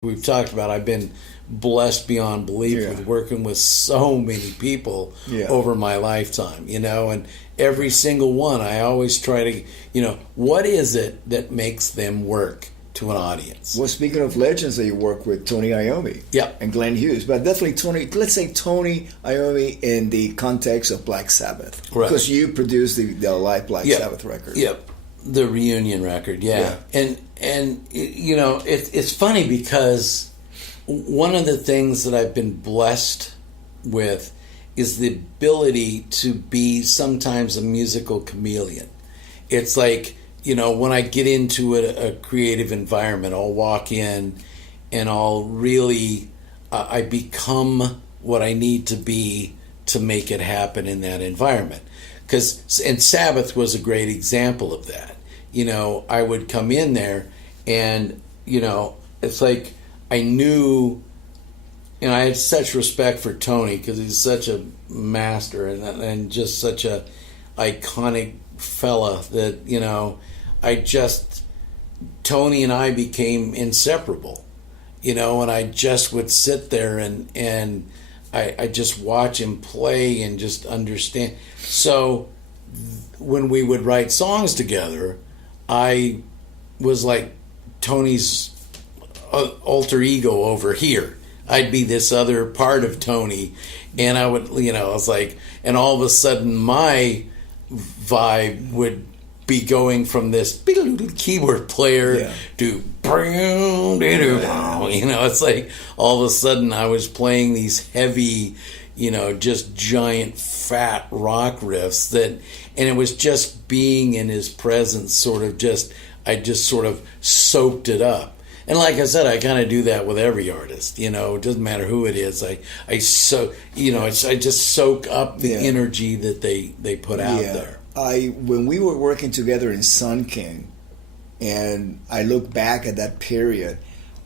we've talked about, I've been blessed beyond belief Yeah. with working with so many people Yeah. over my lifetime, and every single one, I always try to, what is it that makes them work to an audience? Well, speaking of legends that you work with, Tony Iommi Yeah. and Glenn Hughes, but definitely let's say Tony Iommi in the context of Black Sabbath. Right. Because you produced the live Black Yeah. Sabbath record. Yep, the reunion record. Yeah, and it's funny because one of the things that I've been blessed with is the ability to be sometimes a musical chameleon. It's like, when I get into a creative environment, I'll walk in and I'll really, I become what I need to be to make it happen in that environment. And Sabbath was a great example of that. I would come in there and, it's like I knew, and I had such respect for Tony because he's such a master and just such a iconic fella that, Tony and I became inseparable, and I just would sit there and I just watch him play and just understand. So when we would write songs together, I was like Tony's alter ego over here. I'd be this other part of Tony, and I would, I was like, and all of a sudden my vibe would be going from this keyboard player to, it's like all of a sudden I was playing these heavy, just giant fat rock riffs and it was just being in his presence I just sort of soaked it up. And like I said, I kind of do that with every artist. It doesn't matter who it is. I just soak up the energy that they put out there. When we were working together in Sun King, and I look back at that period,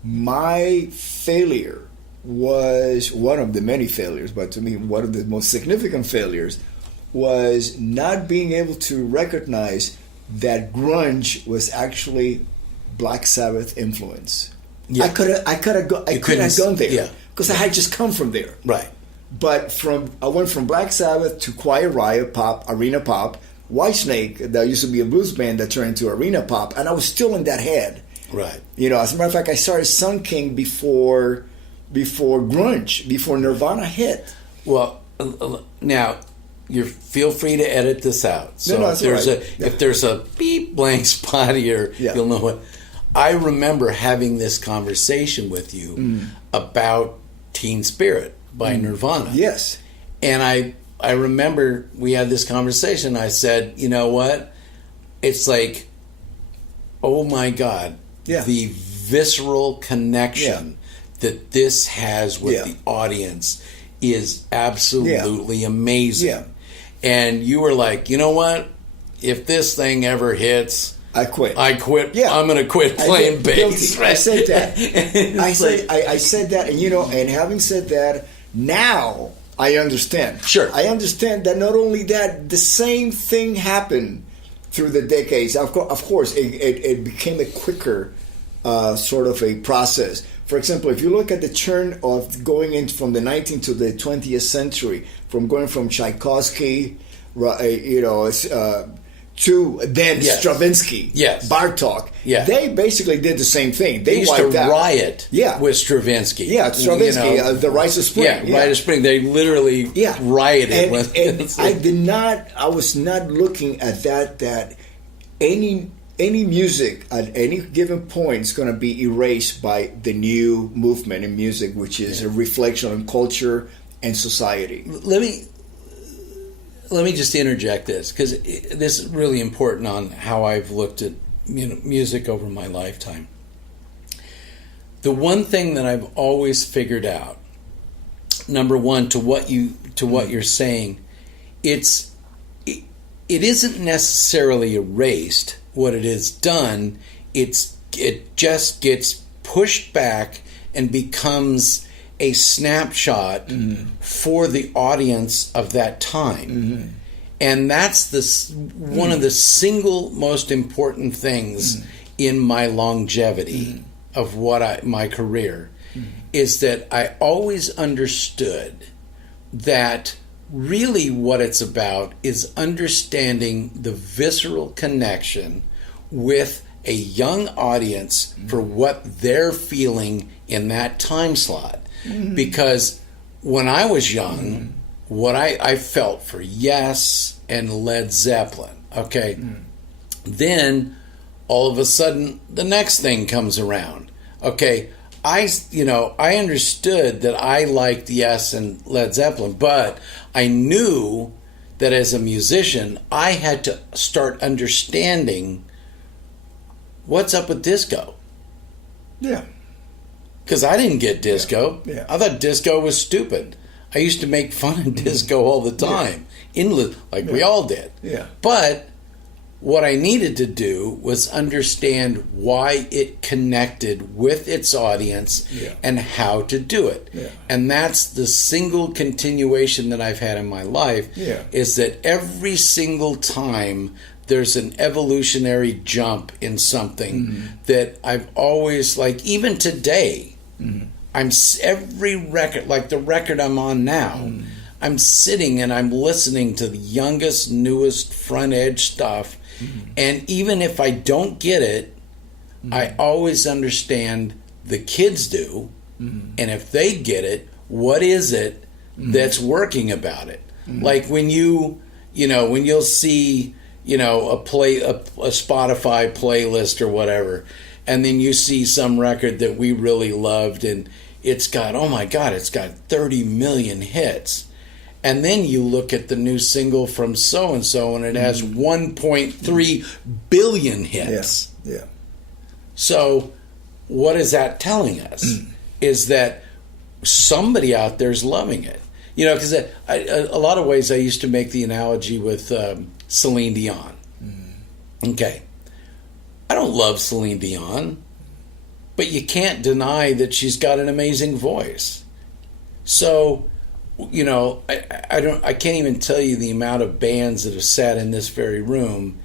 my failure was one of the many failures, but to me, one of the most significant failures was not being able to recognize that grunge was actually Black Sabbath influence. Yeah. I could have gone there because I had just come from there. Right. But I went from Black Sabbath to Quiet Riot pop, arena pop, Whitesnake, that used to be a blues band that turned into arena pop, and I was still in that head. Right. As a matter of fact, I started Sun King before grunge, before Nirvana hit. Well, now you feel free to edit this out. So no, if there's a beep blank spot here, you'll know what. I remember having this conversation with you about Teen Spirit by Nirvana. Yes. And I remember we had this conversation. I said, you know what? It's like, oh my God, the visceral connection that this has with the audience is absolutely amazing. Yeah. And you were like, you know what? If this thing ever hits, I quit. Yeah. I'm going to quit playing bass. I said that. I said that, and having said that, now I understand. Sure. I understand that not only that, the same thing happened through the decades. Of course, it became a quicker sort of a process. For example, if you look at the turn of going in from the 19th to the 20th century, from going from Tchaikovsky, to then Stravinsky, Bartók, they basically did the same thing. They used to riot with Stravinsky. Yeah, Stravinsky, the Rise of Spring. Rise of Spring. They literally rioted. I was not looking at that any music at any given point is going to be erased by the new movement in music, which is a reflection on culture and society. Let me just interject this, because this is really important on how I've looked at music over my lifetime. The one thing that I've always figured out, number one, to what you're saying, it isn't necessarily erased. What it has done, it just gets pushed back and becomes a snapshot for the audience of that time. And that's one of the single most important things in my longevity of what my career is that I always understood that really what it's about is understanding the visceral connection with a young audience for what they're feeling in that time slot. Because when I was young, what I felt for Yes and Led Zeppelin, okay, then all of a sudden the next thing comes around. Okay, I understood that I liked Yes and Led Zeppelin, but I knew that as a musician, I had to start understanding what's up with disco. Yeah. Because I didn't get disco. Yeah. I thought disco was stupid. I used to make fun of disco all the time, like we all did. Yeah. But what I needed to do was understand why it connected with its audience and how to do it. Yeah. And that's the single continuation that I've had in my life, is that every single time there's an evolutionary jump in something that I've always, like, even today, every record, like the record I'm on now, I'm sitting and I'm listening to the youngest, newest, front edge stuff. And even if I don't get it, I always understand the kids do. And if they get it, what is it that's working about it? Like when you'll see, a Spotify playlist or whatever, and then you see some record that we really loved and it's got 30 million hits. And then you look at the new single from so-and-so and it has 1.3 billion hits. Yeah. So what is that telling us? Is that somebody out there is loving it. Because a lot of ways I used to make the analogy with Celine Dion. Okay. I don't love Celine Dion, but you can't deny that she's got an amazing voice. So, I can't even tell you the amount of bands that have sat in this very room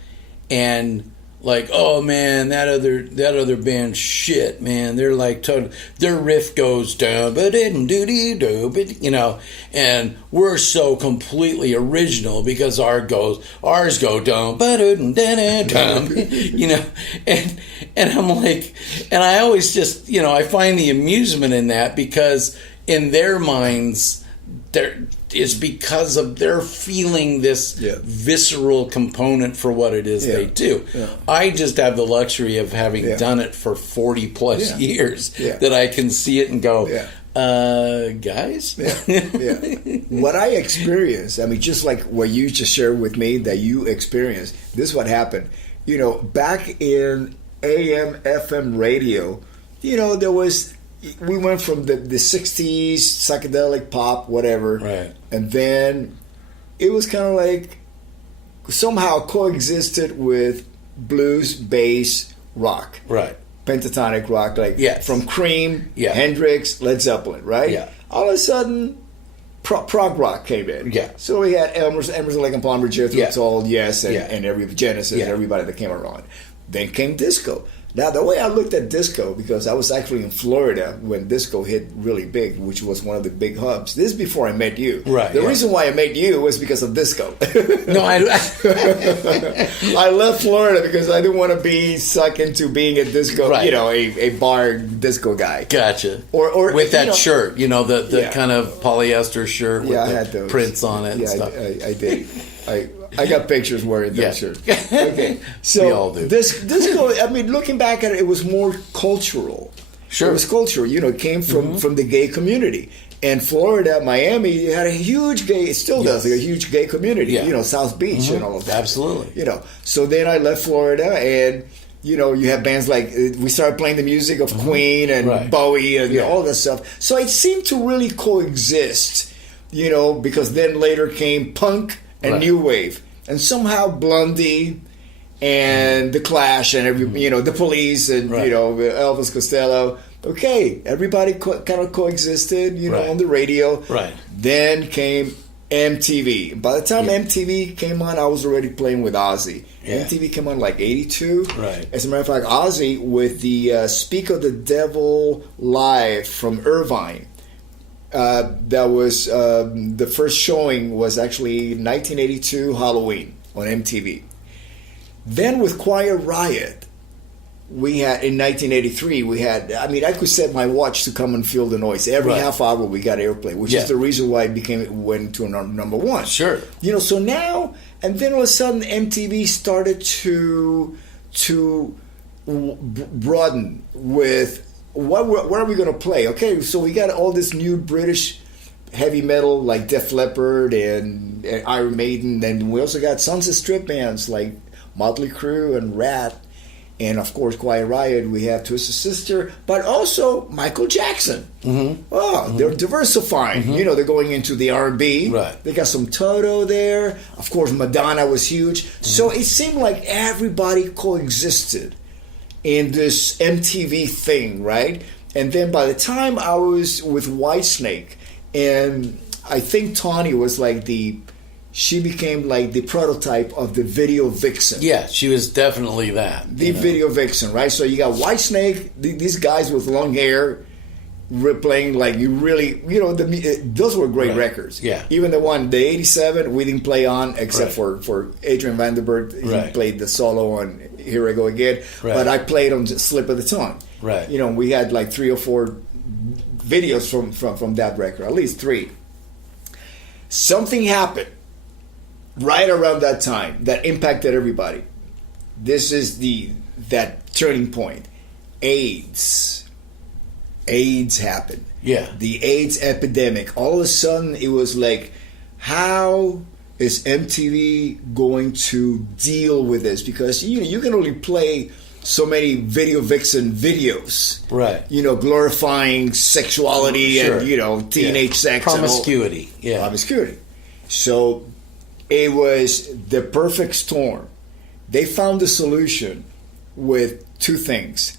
and like, oh man, that other band shit, man. They're like total. Their riff goes down, but and we're so completely original because ours go down, and I'm like, and I always just, I find the amusement in that because in their minds, is because of their feeling this visceral component for what it is they do. Yeah. I just have the luxury of having done it for 40 plus years that I can see it and go, guys? What I experienced, just like what you just shared with me that you experienced, this is what happened. Back in AM, FM radio, there was... We went from the 60s, psychedelic pop, whatever. Right. And then it was kind of like somehow coexisted with blues, bass, rock. Right. Pentatonic rock, like from Cream, Hendrix, Led Zeppelin, right? Yeah. All of a sudden, prog rock came in. Yeah. So we had Emerson, Lake and Palmer, Jethro Tull, Yes, and Genesis, and everybody that came around. Then came disco. Now, the way I looked at disco, because I was actually in Florida when disco hit really big, which was one of the big hubs. This is before I met you. Right. The reason why I met you was because of disco. No, I left Florida because I didn't want to be sucked into being a disco, a bar disco guy. Gotcha. Or with that shirt, the kind of polyester shirt with I had those prints on it and stuff. I did. I got pictures wearing those shirts. Okay, so we all do. Disco. looking back at it, it was more cultural. Sure, it was cultural. It came from the gay community. And Florida, Miami, had a huge gay. It still does, like a huge gay community. Yeah. South Beach and all of that. Absolutely. So then I left Florida, and you have bands like we started playing the music of Queen and Bowie and all that stuff. So it seemed to really coexist. Because then later came punk and new wave, and somehow Blondie and the Clash and the Police and Elvis Costello. Okay, everybody kind of coexisted, on the radio. Right. Then came MTV. By the time MTV came on, I was already playing with Ozzy. Yeah. MTV came on like 82. Right. As a matter of fact, Ozzy with the Speak of the Devil live from Irvine. That was the first showing was actually 1982 Halloween on MTV. Then with Quiet Riot, we had in 1983 we had. I mean, I could set my watch to come and feel the noise every half hour. We got airplay, which is the reason why it went to number one. Sure. So now and then all of a sudden MTV started to broaden with what are we going to play? Okay, so we got all this new British heavy metal like Def Leppard and Iron Maiden, and we also got Sunset Strip bands like Motley Crue and Rat. And of course, Quiet Riot, we have Twisted Sister, but also Michael Jackson. Mm-hmm. Oh, they're diversifying. Mm-hmm. They're going into the R&B. Right. They got some Toto there. Of course, Madonna was huge. Mm-hmm. So it seemed like everybody coexisted in this MTV thing, right? And then by the time I was with Whitesnake, and I think Tawny was like she became like the prototype of the video vixen. Yeah, she was definitely that. The video vixen, right? So you got Whitesnake, these guys with long hair, playing like you really, those were great records. Yeah. Even the 87, we didn't play on except for Adrian Vandenberg. He played the solo on Here I Go Again. Right. But I played on Slip of the Tongue. Right. We had like 3 or 4 videos from that record, at least 3. Something happened right around that time that impacted everybody. This is that turning point. AIDS happened. Yeah. The AIDS epidemic. All of a sudden it was like, how is MTV going to deal with this? Because you can only play so many video vixen videos. Right. Glorifying sexuality and teenage sex. Promiscuity. And all. Promiscuity. So it was the perfect storm. They found a solution with 2 things.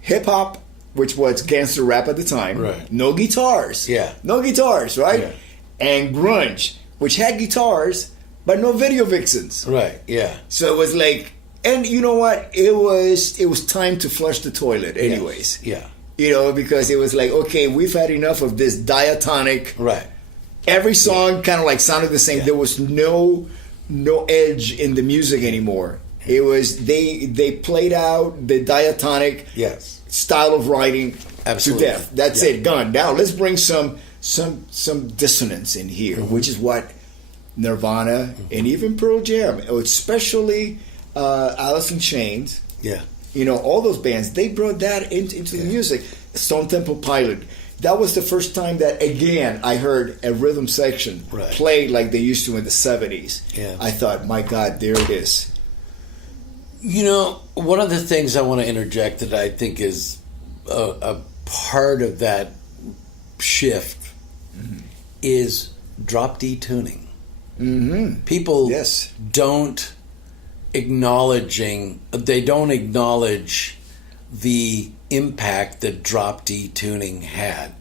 Hip hop, which was gangster rap at the time. Right. No guitars. Yeah. No guitars, right? Yeah. And grunge, which had guitars, but no video vixens. Right, yeah. So it was like, and you know what? It was time to flush the toilet anyways. Yeah. Because it was like, okay, we've had enough of this diatonic. Right. Every song kind of like sounded the same. Yeah. There was no edge in the music anymore. It was they played out the diatonic style of writing to death. That's it, gone. Now let's bring some dissonance in here, which is what Nirvana and even Pearl Jam, especially Alice in Chains. Yeah. All those bands, they brought that into the music. Stone Temple Pilot. That was the first time that, again, I heard a rhythm section played like they used to in the 70s. Yeah. I thought, my God, there it is. One of the things I want to interject that I think is a part of that shift is drop D tuning. Mm-hmm. People don't acknowledge the impact that drop D tuning had.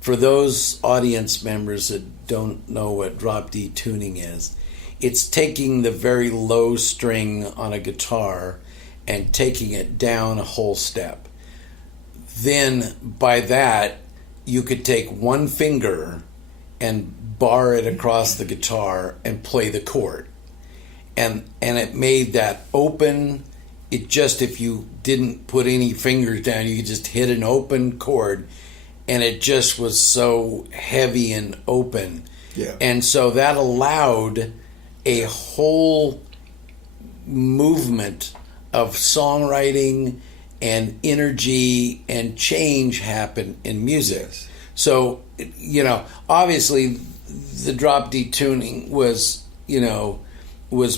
For those audience members that don't know what drop D tuning is, it's taking the very low string on a guitar and taking it down a whole step. Then by that, you could take one finger and bar it across the guitar and play the chord. And it made that open. It just, if you didn't put any fingers down, you could just hit an open chord, and it just was so heavy and open. Yeah. And so that allowed a whole movement of songwriting and energy and change happen in music. Yes. So, obviously the drop D tuning was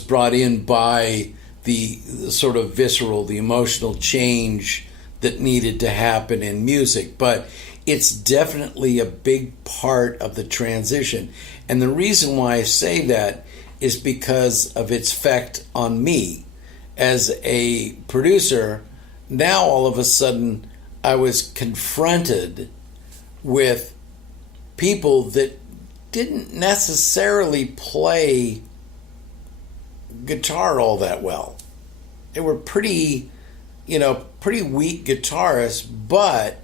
brought in by the sort of visceral, the emotional change that needed to happen in music. But it's definitely a big part of the transition. And the reason why I say that is because of its effect on me. As a producer, now all of a sudden I was confronted with people that didn't necessarily play guitar all that well. They were pretty weak guitarists, but